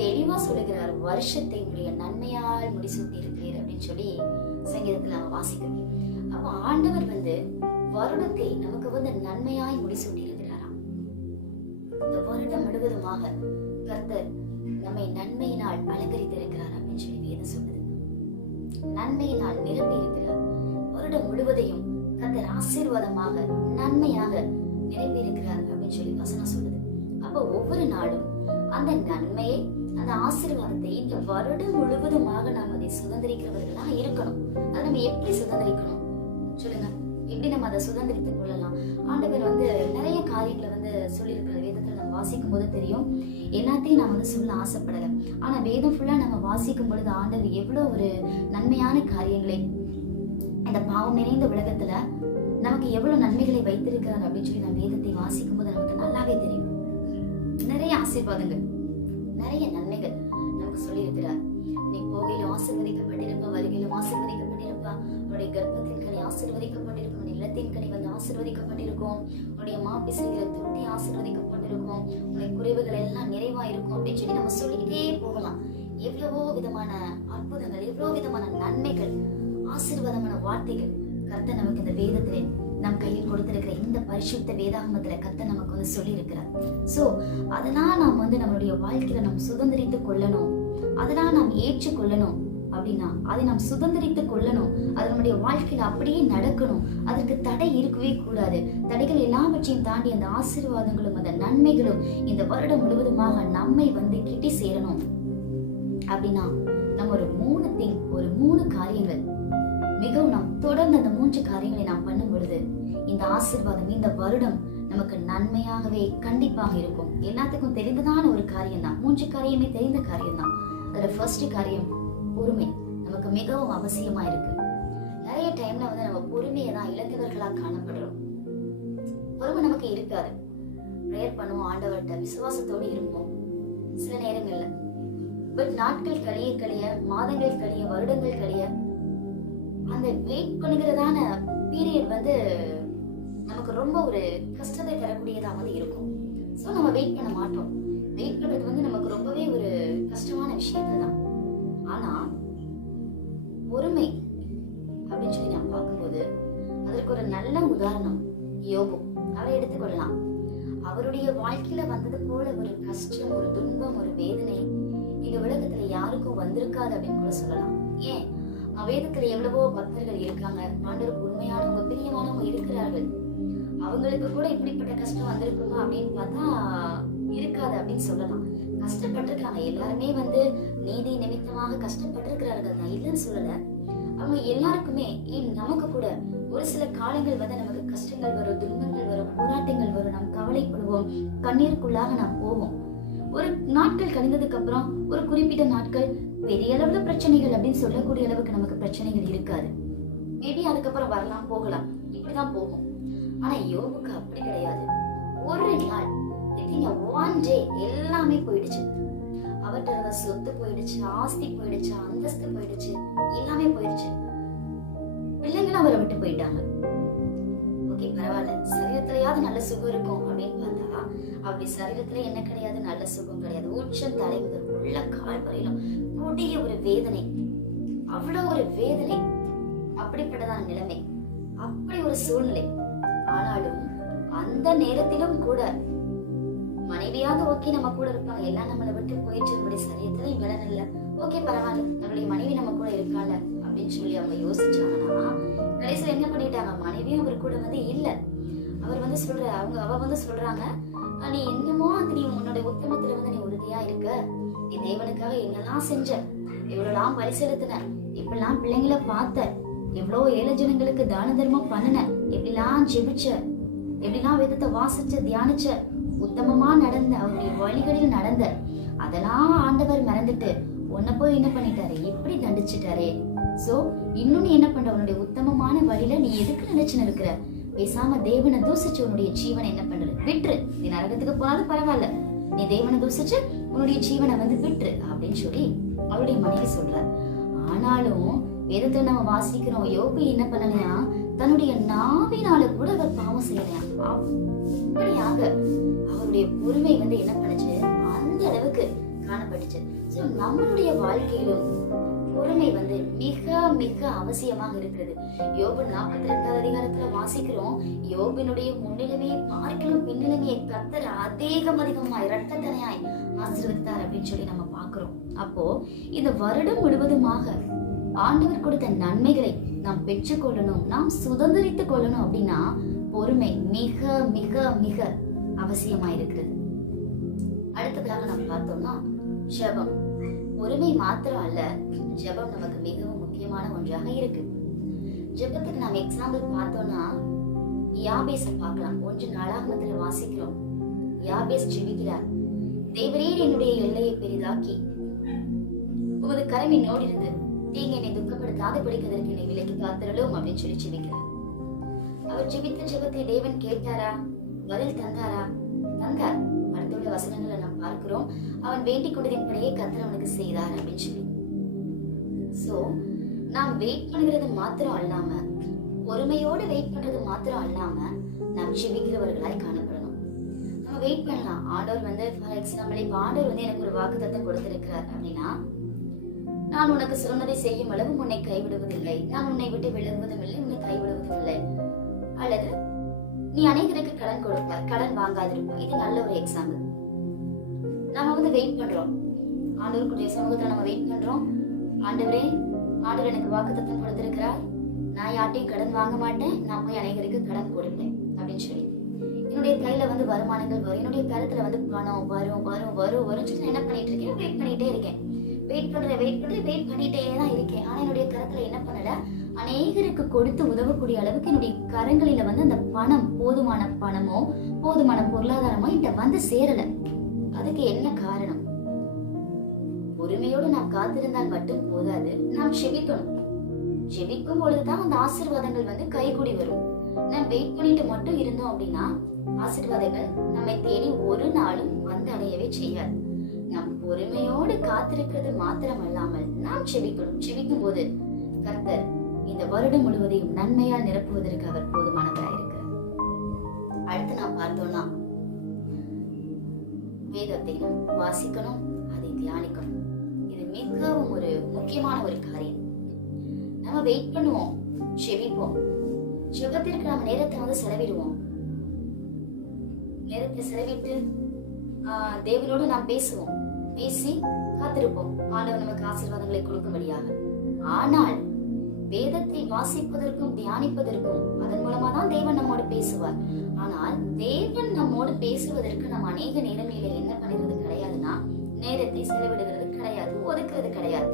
தெளிவா சொல்லுகிறார், வருஷத்தை உடைய நன்மையால் முடிசூட்டி இருக்கிறீர் அப்படின்னு சொல்லி சங்கீதத்துல அவன் வாசிக்கிறோம். அப்ப ஆண்டவர் வந்து வருடத்தை நமக்கு வந்து நன்மையாய் முடிசூட்டி இருக்கிறாராம். இந்த வருடம் முழுவதுமாக கர்த்தர் நம்மை நன்மையினால் அலங்கரித்திருக்கிறார் அப்படின்னு சொல்லி வேதம் சொல்லுது. நன்மையினால் நிரப்பி இருக்கிறார். வருடம் முழுவதையும் கர்த்தர் ஆசீர்வாதமாக நன்மையாக நிரப்பி இருக்கிறார் அப்படின்னு சொல்லி வசனம் சொல்லுது. அப்ப ஒவ்வொரு நாளும் அந்த நன்மையை, அந்த ஆசீர்வாதத்தை இந்த வருடம் முழுவதுமாக நாம் அதை சுதந்திரிக்கிறவர்களாக இருக்கணும். அதை நம்ம எப்படி சுதந்திரிக்கணும் சொல்லுங்க, எப்படி நம்ம அதை சுதந்திரித்துக் கொள்ளலாம்? ஆண்டவர் வந்து நிறைய காரியங்களை வந்து சொல்லியிருக்கிற வேதத்துல நம்ம வாசிக்கும் போது தெரியும். எல்லாத்தையும் நான் வந்து சொல்ல ஆசைப்படலை, ஆனா வேதம் ஃபுல்லா நம்ம வாசிக்கும் பொழுது ஆண்டவர் எவ்வளவு ஒரு நன்மையான காரியங்களை இந்த பாவம் நிறைந்த உலகத்துல நமக்கு எவ்வளவு நன்மைகளை வைத்திருக்கிறார் அப்படின்னு சொல்லி நம்ம வேதத்தை வாசிக்கும் போது நமக்கு நல்லாவே தெரியும். நிறைய ஆசீர்வாதங்கள், நிறைய நன்மைகள் நமக்கு நமக்கு சொல்லி இருக்கிறார். நீ போகையிலும் ஆசீர்வதிக்கப்பட்டிருப்ப, வருகையிலும் ஆசீர்வதிக்கப்பட்டிருப்பா. உன்னுடைய கர்ப்பத்தின் கனி ஆசீர்வதிக்கப்பட்டிருக்கும், உன்னுடைய இல்லத்தின் கனி வந்து ஆசீர்வதிக்கப்பட்டிருக்கும், உன்னுடைய மாப்பிசைகிற தொட்டி ஆசீர்வதிக்கப்பட்டிருக்கும், உன்னுடைய குறைவுகள் எல்லாம் நிறைவாயிருக்கும் அப்படின்னு சொல்லி நம்ம சொல்லிக்கிட்டே போகலாம். எவ்வளவோ விதமான அற்புதங்கள், எவ்வளவு விதமான நன்மைகள், ஆசீர்வாதமான வார்த்தைகள் கர்த்தர் நமக்கு இந்த வேதத்திலே நம் கையில் கொடுத்திருக்கிற இந்த பரிசுத்த வேதாகமத்துல கர்த்தர் நமக்கு வந்து சொல்லி இருக்கிறார். சோ அதெல்லாம் நாம் வந்து நம்மளுடைய வாழ்க்கையில நாம் சுதந்திரித்து கொள்ளணும், அதெல்லாம் நாம் ஏற்றுக்கொள்ளணும். அப்படின்னா அதை நாம் சுதந்திரித்து கொள்ளணும், அது நம்முடைய வாழ்க்கையில அப்படியே நடக்கணும். அதற்கு தடை இருக்கவே கூடாது. தடைகள் எல்லாவற்றையும் தாண்டி அந்த ஆசீர்வாதங்களும் அந்த நன்மைகளும் இந்த வருடம் முழுவதுமாக நம்மை வந்து கிட்டி சேரணும். அப்படின்னா நம்ம ஒரு 3 காரியங்கள் மிகவும் நாம் தொடர்ந்து அந்த 3 காரியங்களை நாம் பண்ணும் பொழுது இந்த ஆசீர்வாதம் இந்த வருடம் நமக்கு நன்மையாகவே கண்டிப்பாக இருக்கும். எல்லாத்துக்கும் தெரிந்ததான ஒரு காரியம் தான், 3 காரியமே தெரிந்த காரியம் தான். அதுல ஃபர்ஸ்ட் காரியம் பொறுமை நமக்கு மிகவும் அவசியமா இருக்கு. நிறைய டைம்ல வந்து நம்ம பொறுமையை தான் இழந்தவர்களா காணப்படுறோம். பொறுமை நமக்கு இருக்காது. ப்ரேயர் பண்ணுவோம், ஆண்டவர்கிட்ட விசுவாசத்தோடு இருப்போம் சில நேரங்கள்ல. பட் நாட்கள் கழிய மாதங்கள் கழிய வருடங்கள் கழிய அந்த வெயிட் பண்ணுகிறதான பீரியட் வந்து நமக்கு ரொம்ப ஒரு கஷ்டத்தை தரக்கூடியதா வந்து இருக்கும். ஸோ நம்ம வெயிட் பண்ண மாட்டோம். வெயிட் பண்றது வந்து நமக்கு ரொம்பவே ஒரு கஷ்டமான விஷயங்கள் தான். ஆனா பொறுமை அப்படின்னு சொல்லி நான் பார்க்கும்போது அதற்கு ஒரு நல்ல உதாரணம் யோபு. அவரை எடுத்துக்கொள்ளலாம். அவருடைய வாழ்க்கையில வந்தது போல ஒரு கஷ்டம், ஒரு துன்பம், ஒரு வேதனை இந்த உலகத்துல யாருக்கும் வந்திருக்காது அப்படின்னு கூட சொல்லலாம். ஏன், வேதத்துல எவ்வளவோ பக்தர்கள் இருக்காங்க, ஆண்டவருக்கு உண்மையானவங்க, பிரியமானவங்க இருக்கிறார்கள். அவங்களுக்கு கூட இப்படிப்பட்ட கஷ்டம் வந்திருக்குமா அப்படின்னு பார்த்தா இருக்காது அப்படின்னு சொல்லலாம். கஷ்டப்பட்டிருக்காங்க, எல்லாருமே வந்து நீதி நிமித்தமாக கஷ்டப்பட்டிருக்கிறார்கள், நான் இல்லைன்னு சொல்லல. அவங்க எல்லாருக்குமே நமக்கு கூட ஒரு சில காலங்கள் வந்து நமக்கு கஷ்டங்கள் வரும், துன்பங்கள் வரும், போராட்டங்கள் வரும், நாம் கவலைப்படுவோம், கண்ணீருக்குள்ளாக நாம் போவோம். ஒரு நாட்கள் கழிந்ததுக்கு அப்புறம் ஒரு குறிப்பிட்ட நாட்கள் பெரிய அளவுல பிரச்சனைகள் அப்படின்னு சொல்லக்கூடிய அளவுக்கு நமக்கு பிரச்சனைகள் இருக்காது. மேபி அதுக்கப்புறம் வரலாம் போகலாம், இப்படிதான் போகும். ஆனா யோபுக்கு அப்படி கிடையாது. ஒரு நாள் ஒன் டே எல்லாமே போயிடுச்சு. அவர்கிட்ட சொத்து போயிடுச்சு, ஆஸ்தி போயிடுச்சு, அந்தஸ்து போயிடுச்சு, எல்லாமே போயிடுச்சு. பிள்ளைங்களும் அவரை விட்டு போயிட்டாங்க. ஓகே பரவாயில்ல, சரீரத்திலயாவது நல்ல சுகம் இருக்கும் அப்படின்னு பார்த்தா அப்படி சரீரத்துல என்ன கிடையாது, நல்ல சுகம் கிடையாது. உச்சம் தலை முதல் உள்ள கால் வரையிலும் கொடிய ஒரு வேதனை, அவ்வளவு ஒரு வேதனை, அப்படிப்பட்டதான நிலைமை, அப்படி ஒரு சூழ்நிலை. ஆனாலும் அந்த நேரத்திலும் கூட மனைவியாவது ஓகே நம்ம கூட இருப்பாங்க, எல்லாம் நம்மளை விட்டு போயிடுச்சு, நம்மளுடைய சரீரத்துல பலன் இல்லை, ஓகே பரவாயில்ல நம்மளுடைய மனைவி நம்ம கூட இருக்கால அப்படின்னு சொல்லி அவங்க யோசிச்சாங்கன்னா கடைசியில என்ன பண்ணிட்டாங்க, மனைவியும் அவர் கூட வந்து இல்ல. அவர் வந்து அவ வந்து சொல்றாங்க, நீ என்னமோ நீ உன்னோட உத்தமத்துல வந்து நீ உறுதியா இருக்க, நீ தேவனுக்காக என்னெல்லாம் செஞ்ச, எவ்வளவுலாம் பலி செலுத்தின, இப்பெல்லாம் பிள்ளைங்களை பார்த்த, எவ்வளவு ஏழை ஜனங்களுக்கு தான தர்மம் பண்ணின, எப்படிலாம் ஜெபிச்ச, எப்படிலாம் வேதத்தை வாசிச்ச, தியானிச்ச, உத்தமமா நடந்த, அவருடைய வழிகளில் நடந்த, அதெல்லாம் ஆண்டவர் மறந்துட்டு உன்னை போய் என்ன பண்ணிட்டாரு, எப்படி தண்டிச்சுட்டாரே. சோ இன்னும் நீ என்ன பண்ற, உன்னுடைய உத்தமமான வழியில நீ எதுக்கு நினைச்சுன்னு இருக்கிற, பேசாம தேவனை தூசிச்சு உன்னுடைய ஜீவனை என்ன பண்ற, விட்டுரு. நீ நரகத்துக்கு போனாலும் பரவாயில்ல, நீ தேவனை தூசிச்சு உன்னுடைய ஜீவனை வந்து விட்டுரு அப்படின்னு சொல்லி அவருடைய மனைவி சொல்றார். ஆனாலும் வேதத்துல நம்ம வாசிக்கிறோம், யோபு என்ன பண்ணலையா, தன்னுடைய நாவினால கூட அவர் பாவம் செய்யலையா. அப்படியாக அவருடைய பொறுமை வந்து என்ன பண்ணுச்சு, அந்த அளவுக்கு காணப்பட்டுச்சு. சோ நம்மளுடைய வாழ்க்கையிலும் பொறுமை வந்து மிக மிக அவசியமாக இருக்கிறது. யோபு 42வது அதிகாரத்துல வாசிக்கிறோம், யோபினுடைய முன்னிலைமையை பார்க்கலும் பின்னிலைமையை கர்த்தர் அதிகமாய் இரட்டத்தனையாய் ஆசீர்வதித்தார் அப்படின்னு சொல்லி நம்ம பார்க்கிறோம். அப்போ இந்த வருடம் முழுவதுமாக ஆண்டவர் கொடுத்த நன்மைகளை நாம் பெற்றுக்கொள்ளணும், நாம் சுதந்திரித்துக் கொள்ளணும் அப்படின்னா பொறுமை மிக மிக மிக அவசியமாயிருக்கிறது. அடுத்ததாக நாம் பார்த்தோம்னா ஜெபம். பொறுமை மாத்திரம் அல்ல, ஜெபம் நமக்கு மிகவும் முக்கியமான ஒன்றாக இருக்கு. ஜெபத்துக்கு நாம் எக்ஸாம்பிள் பார்த்தோம்னா யாபேஸ பார்க்கலாம். 1 நாளாகமத்துல வாசிக்கிறோம், யாபேஸ் ஜெபிக்கிறார், தேவரீர் என்னுடைய எல்லையை பெரிதாக்கி உமது கரம் என்னோடு இருந்து தீங்கு என்னை துக்கப்படுத்தாத படிக்கிறதற்கு என்னை விலக்கி காத்திரலும் அப்படின்னு சொல்லி ஜெபிக்கிறார். அவர் ஜெபித்த ஜெபத்தை தேவன் கேட்டாரா, பதில் தந்தாரா? தந்தார். அடுத்துள்ள வசனங்களை நாம் பார்க்கிறோம். அவன் வேண்டிக் கொண்டதின்படியே கர்த்தர் அவனுக்கு செய்தார் அப்படின்னு சொல்லி. சோ நாம் வெயிட் பண்ணுகிறது மாத்திரம் அல்லாம, பொறுமையோடு வெயிட் பண்றது மாத்திரம் அல்லாம நாம் ஜெபிக்கிறவர்களாய் காணப்படணும். நம்ம வெயிட் பண்ணலாம். ஆண்டவர் வந்து ஃபார் எக்ஸாம்பிள் இப்ப ஆண்டவர் வந்து எனக்கு ஒரு வாக்குத்தத்தம் கொடுத்திருக்கிறார் அப்படின்னா, நான் உனக்கு சொன்னதை செய்யும் அளவு உன்னை கைவிடுவதில்லை, நான் உன்னை விட்டு விலகுவதும் இல்லை, உன்னை கைவிடுவதும் இல்லை. அல்லது நீ அநேகருக்கு கடன் கொடுப்பாய், கடன் வாங்காதிருப்பாய். இது நல்ல ஒரு எக்ஸாம்பிள். நம்ம வந்து வெயிட் பண்றோம், ஆண்டவருடைய சமூகத்துல நம்ம வெயிட் பண்றோம். ஆண்டவரே, ஆண்டவர் எனக்கு வாக்குத்தத்தம் கொடுத்திருக்கிறார், நான் யார்ட்டையும் கடன் வாங்க மாட்டேன், நான் போய் அநேகருக்கு கடன் கொடுப்பேன் அப்படின்னு சொல்லி என்னுடைய கையில வந்து வருமானங்கள் வரும், என்னுடைய கருத்துல வந்து பணம் வரும் வரும் வரும் வரும் சொல்லி என்ன பண்ணிட்டு இருக்கேன், வெயிட் பண்ணிட்டே இருக்கேன். வெயிட் பண்ணிட்டே தான் இருக்கேன். ஆனா என்னுடைய கருத்துல என்ன பண்ணல, அநேகருக்கு கொடுத்து உதவக்கூடிய அளவுக்கு என்னுடைய கரங்களில வந்து அந்த பணம், போதுமான பணமோ போதுமான பொருளாதாரமோ என்கிட்ட வந்து சேரல. அதுக்கு என்ன காரணம்? பொறுமையோடு நாம் காத்திருந்தால் மட்டும் போதாது, நாம் செபிக்கணும். ஜெபிக்கும் பொழுதுதான் அந்த ஆசீர்வாதங்கள் வந்து கைகூடி வரும். நாம் வெயிட் பண்ணிட்டு மட்டும் இருந்தோம் அப்படின்னா ஆசீர்வாதங்கள் நம்மை தேடி ஒரு நாளும் வந்து அடையவே செய்யாது. நாம் பொறுமையோடு காத்திருக்கிறது மாத்திரம் அல்லாமல் நாம் செபிக்கணும். செபிக்கும் போது கர்த்தர் இந்த வருடம் முழுவதையும் நன்மையால் நிரப்புவதற்கு அவர் போதுமானவராக இருக்கிறார். அடுத்து நாம் பார்த்தோம்னா, வேதத்தை நாம் வாசிக்கணும், அதை தியானிக்கணும். இது மிகவும் ஒரு முக்கியமான ஒரு காரியம். நம்ம வெயிட் பண்ணுவோம், செபிப்போம், ஜெபத்திற்கு நம்ம நேரத்தை வந்து செலவிடுவோம். நேரத்தை செலவிட்டு தேவனோடு நாம் பேசுவோம், பேசி காத்திருப்போம் ஆண்டவர் நமக்கு ஆசீர்வாதங்களை கொடுக்கும்படியாக. ஆனால் வேதத்தை வாசிப்பதற்கும் தியானிப்பதற்கும் அதன் மூலமா தான் தேவன் நம்மோடு பேசுவார். ஆனால் தேவன் நம்மோடு பேசுவதற்கு நம்ம அநேக நேரங்களில என்ன பண்ணிடுறது கிடையாதுன்னா, நேரத்தை செலவிடுகிறது கிடையாது, ஒதுக்குறது கிடையாது.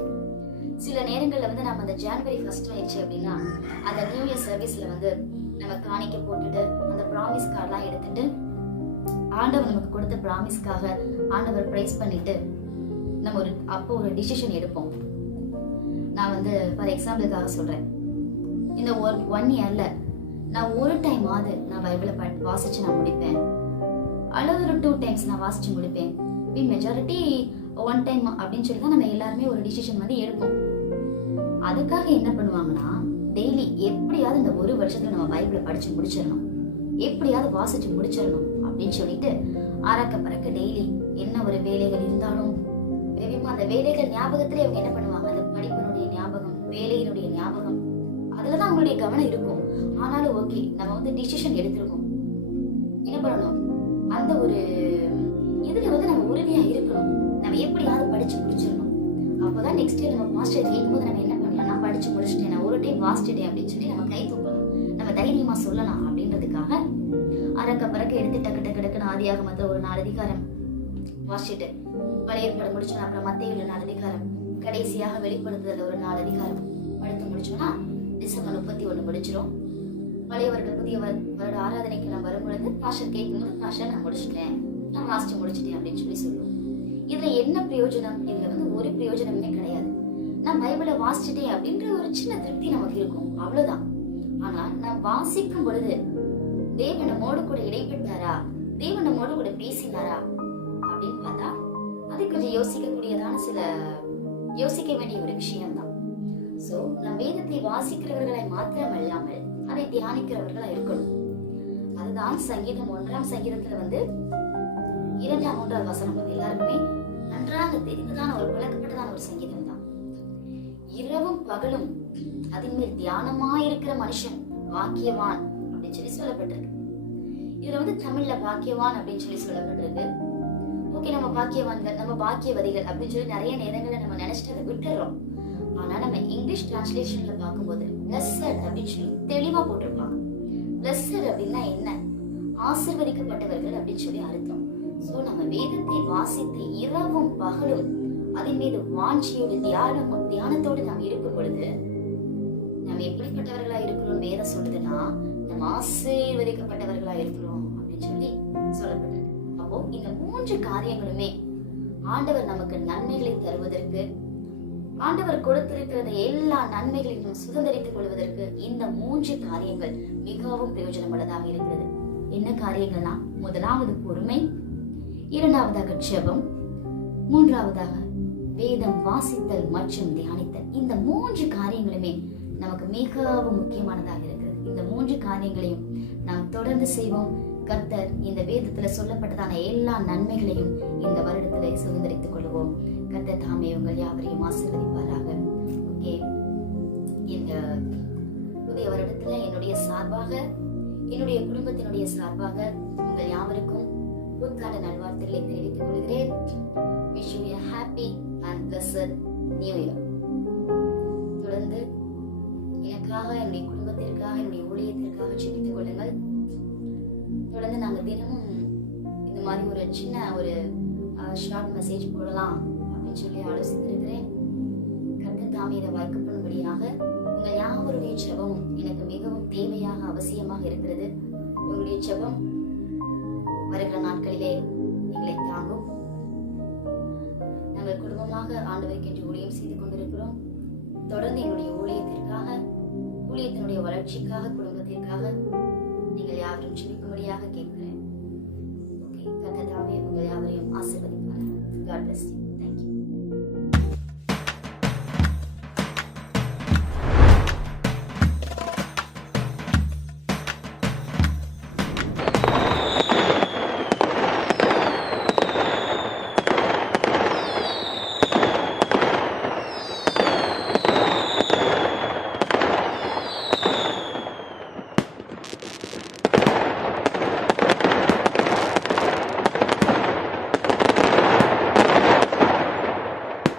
சில நேரங்கள்ல வந்து நம்ம அந்த ஜனவரி 1 ஆயிடுச்சு அப்படின்னா அந்த நியூ இயர் சர்வீஸ்ல வந்து நம்ம காணிக்க போட்டுட்டு அந்த ப்ராமிஸ் கார்டெல்லாம் எடுத்துட்டு ஆண்டவர் நமக்கு கொடுத்த ப்ராமிஸ்க்காக ஆண்டவர் பிரைஸ் பண்ணிட்டு நம்ம அப்போ ஒரு டிசிஷன் எடுப்போம். நான் வந்து ஃபார் எக்ஸாம்பிளுக்காக சொல்றேன், இந்த 1 இயர்ல நான் ஒரு டைம் ஆது நான் பைபிளை வாசிச்சு நான் முடிப்பேன், அல்லது ஒரு 2 டைம்ஸ் நான் வாசிச்சு முடிப்பேன். மெஜாரிட்டி 1 டைம் அப்படின்னு சொல்லி தான் நம்ம எல்லாருமே ஒரு டிசிஷன் வந்து எடுப்போம். அதுக்காக என்ன பண்ணுவாங்கன்னா, டெய்லி எப்படியாவது இந்த ஒரு வருஷத்துல நம்ம பைபிளை படிச்சு முடிச்சிடணும், எப்படியாவது வாசிச்சு முடிச்சிடணும் அப்படின்னு சொல்லிட்டு ஆராக்க பறக்க டெய்லி என்ன ஒரு வேலைகள் இருந்தாலும் அந்த வேலைகள் ஞாபகத்திலே அவங்க என்ன பண்ணுவாங்க, அந்த படிப்பினுடைய ஞாபகம், வேலையினுடைய ஞாபகம், அதுலதான் அவங்களுடைய கவனம் இருக்கும். ஆனாலும் ஓகே, நம்ம வந்து டிசிஷன் எடுத்திருக்கோம், என்ன பண்ணணும், அந்த ஒரு இதுல வந்து நம்ம உறுதியா இருக்கணும். நம்ம எப்படியாவது படிச்சு முடிச்சிடணும். அப்போதான் நெக்ஸ்ட் இயர் நம்ம மாஸ்டர் கேட்கும்போது நம்ம என்ன பண்ணலாம், நான் படிச்சு முடிச்சிட்டேன், நான் ஒரு டைம் வாசிச்சிட்டேன் அப்படின்னு சொல்லி நம்ம கை தூக்கலாம், நம்ம தைரியமா சொல்லலாம் அப்படின்றதுக்காக அரக்க பறக்க எடுத்து டக்கு டக்கு டக்குன்னு ஆதியாகமத்துல ஒரு 4 அதிகாரம் வாசிச்சுட்டு, பழைய ஏற்பாடு முடிச்சோம், அப்புறம் மத்தேயுல 4 அதிகாரம், கடைசியாக வெளிப்படுத்துதல ஒரு 4 அதிகாரம் படித்து முடிச்சோம்னா டிசம்பர் 31 முடிச்சிடும். பழைய வருட புதிய வருட ஆராதனைக்கு நான் வரும்பொழுது பாஷர் கேட்கும்போது பாஷர் நான் முடிச்சிட்டேன், நான் வாசிச்சு முடிச்சிட்டேன் அப்படின்னு சொல்லி சொல்லுவோம். இதுல என்ன பிரயோஜனம்? இதுல வந்து ஒரு பிரயோஜனமே கிடையாது. நான் பைபிளை வாசிச்சுட்டேன் அப்படின்ற ஒரு சின்ன திருப்தி நமக்கு இருக்கும், அவ்வளவுதான். ஆனா நான் வாசிக்கும் பொழுது தேவன் நம்மோடு கூட இடைப்பட்டாரா, தேவன் நம்மோடு கூட பேசினாரா அப்படின்னு பார்த்தா அது கொஞ்சம் யோசிக்க வேண்டிய ஒரு விஷயம் தான். சோ நம் வேதத்தை வாசிக்கிறவர்களை மாத்திரம் அல்லாமல் அதை தியானிக்கிறவர்களா இருக்கணும். அதுதான் சங்கீதம் 1ஆம் சங்கீதத்துல வந்து 2ஆம் 3ஆவது வசனம் எல்லாருக்குமே நன்றாக தெரிந்ததான ஒரு பழக்கப்பட்டதான ஒரு சங்கீதம் தான். இரவும் பகலும் அதன் மேல் தியானமாயிருக்கிற மனுஷன் பாக்கியவான் அப்படின்னு சொல்லி சொல்லப்பட்டிருக்கு. இதுல வந்து தமிழ்ல பாக்கியவான் அப்படின்னு சொல்லி சொல்லப்பட்டிருக்கு. ஓகே, நம்ம பாக்கியவான்கள், நம்ம பாக்கியவதிகள் அப்படின்னு சொல்லி நிறைய நேரங்கள்ல நம்ம நினைச்சிட்டு அதை விட்டுறோம். ஆனா நம்ம இங்கிலீஷ் டிரான்ஸ்லேஷன்ல பார்க்கும்போது blessed அப்படின்னு சொல்லி தெளிவா போட்டிருப்பாங்க. blessed அப்படின்னா என்ன? ஆசீர்வதிக்கப்பட்டவர்கள் அப்படின்னு சொல்லி அர்த்தம். சோ நம்ம வேதத்தை வாசித்து இரவும் பகலும் அதன் மீது வாஞ்சியோடு தியானத்தோடு நாம் இருக்கும் பொழுது நம்ம எப்படிப்பட்டவர்களா இருக்கிறோம் வேதம் சொல்லுதுன்னா, நம்ம ஆசீர்வதிக்கப்பட்டவர்களா இருக்கிறோம் அப்படின்னு சொல்லி சொல்லப்பட்டது. அப்போ இந்த 3 காரியங்களுமே ஆண்டவர் நமக்கு நன்மைகளை தருவதற்கு, ஆண்டவர் கொடுத்திருக்கிற எல்லா நன்மைகளையும் சுதந்திரித்துக் கொள்வதற்கு இந்த 3 காரியங்கள் மிகவும் பிரயோஜனமுள்ளதாக இருக்கிறது. என்ன காரியங்கள்னா, முதலாவது பொறுமை, இரண்டாவதாக ஜெபம், மூன்றாவதாக வேதம் வாசித்தல் மற்றும் தியானித்தல். இந்த 3 காரியங்களுமே நமக்கு மிகவும் முக்கியமானதாக இருக்கிறது. இந்த 3 காரியங்களையும் நாம் தொடர்ந்து செய்வோம். கர்த்தர் இந்த வேதத்துல சொல்லப்பட்டதான எல்லா நன்மைகளையும் இந்த வருடத்திலே சுதந்திரித்துக் கொள்வோம். கர்த்தர் தாமே உங்கள் யாவரையும் ஆசீர்வதிப்பாராக. ஓகே, இந்த புதிய வருடத்துல என்னுடைய சார்பாக, என்னுடைய குடும்பத்தினுடைய சார்பாக உங்கள் யாவருக்கும் புத்தாண்டு நல்வாழ்த்துக்களை தெரிவித்துக் கொள்கிறேன். Wish you a happy and blessed new year. தொடர்ந்து எனக்காக, என்னுடைய குடும்பத்திற்காக, என்னுடைய ஊழியத்திற்காக ஜெபித்துக் கொள்ளுங்கள். தொடர்ந்து நாங்கள் தினமும் இந்த மாதிரி ஒரு சின்ன ஒரு ஷார்ட் மெசேஜ் போடலாம் அப்படின்னு சொல்லி ஆலோசித்திருக்கிறேன். கர்த்தர் தாமே இதை வாய்க்கப்படும்படியாக உங்கள் யாவருடைய ஜெபம் எனக்கு மிகவும் தேவையாக, அவசியமாக இருக்கிறது. உங்களுடைய ஜெபம் வருகிற நாட்களிலே எங்களை தாங்கும். நாங்கள் குடும்பமாக ஆண்டவருக்கு என்று ஊழியம் செய்து கொண்டிருக்கிறோம். தொடர்ந்து எங்களுடைய ஊழியத்திற்காக, ஊழியத்தினுடைய வளர்ச்சிக்காக, குடும்பத்திற்காக நீங்கள் யாவரும் ஜெபிக்கும்படியாக கேட்கிறேன். ஓகே, கர்த்தர் தாமே உங்கள் யாவரையும் ஆசீர்வதிப்பார். God bless you.